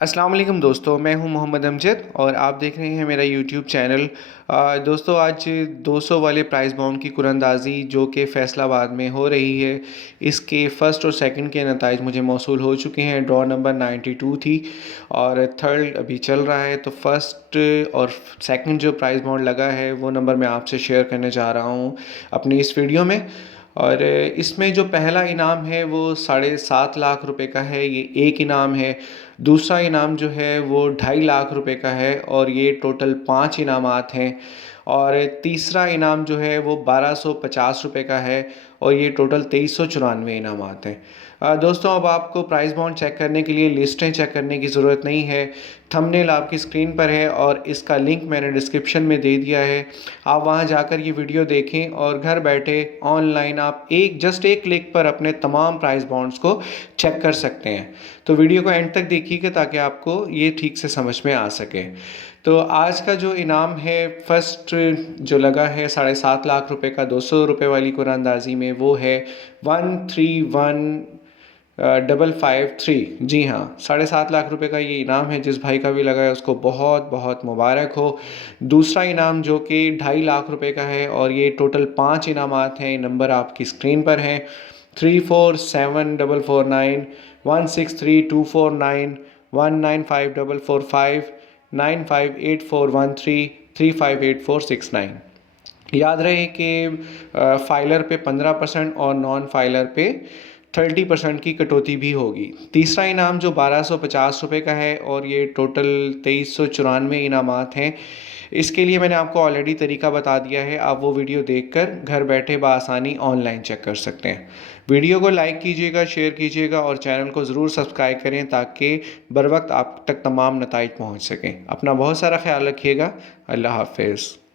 अस्सलाम वालेकुम दोस्तों, मैं हूं मोहम्मद अमजद और आप देख रहे हैं मेरा यूट्यूब चैनल। दोस्तों, आज 200 वाले प्राइस बाउंड की कुरानंदाज़ी जो कि फ़ैसलाबाद में हो रही है, इसके फ़र्स्ट और सेकंड के नताइज मुझे मौसूल हो चुके हैं। ड्रॉ नंबर 92 थी और थर्ड अभी चल रहा है। तो फ़र्स्ट और सेकंड जो प्राइस बाउंड लगा है वो नंबर मैं आपसे शेयर करने जा रहा हूँ अपनी इस वीडियो में। और इसमें जो पहला इनाम है वो 7.5 लाख रुपए का है, ये एक इनाम है। दूसरा इनाम जो है वो 2.5 लाख रुपए का है और ये टोटल 5 इनामात हैं। और तीसरा इनाम जो है वो 1250 रुपये का है और ये टोटल 2394 इनामात हैं। दोस्तों, अब आपको प्राइस बाउंड चेक करने के लिए लिस्टें चेक करने की ज़रूरत नहीं है। थंबनेल आपकी स्क्रीन पर है और इसका लिंक मैंने डिस्क्रिप्शन में दे दिया है। आप वहां जाकर ये वीडियो देखें और घर बैठे ऑनलाइन आप जस्ट एक क्लिक पर अपने तमाम प्राइस बाउंड्स को चेक कर सकते हैं। तो वीडियो को एंड तक देखिएगा ताकि आपको ये ठीक से समझ में आ सके। तो आज का जो इनाम है फर्स्ट जो लगा है 7.5 लाख रुपए का 200 रुपये वाली कुरानंदाजी में, वो है 131553। जी हाँ, 7.5 लाख रुपए का ये इनाम है। जिस भाई का भी लगा है उसको बहुत बहुत मुबारक हो। दूसरा इनाम जो कि 2.5 लाख रुपए का है और ये टोटल 5 इनामात हैं। नंबर आपकी स्क्रीन पर हैं: 347449 163 249 195 445 958413 358469। याद रहे कि फाइलर पे 15% और नॉन फाइलर पे 30% की कटौती भी होगी। तीसरा इनाम जो 1250 रुपये का है और ये टोटल 2394 इनामात हैं। इसके लिए मैंने आपको ऑलरेडी तरीका बता दिया है, आप वो वीडियो देखकर घर बैठे बआसानी ऑनलाइन चेक कर सकते हैं। वीडियो को लाइक कीजिएगा, शेयर कीजिएगा और चैनल को ज़रूर सब्सक्राइब करें ताकि बर वक्त आप तक तमाम नताइज पहुँच सकें। अपना बहुत सारा ख्याल रखिएगा। अल्लाह हाफिज़।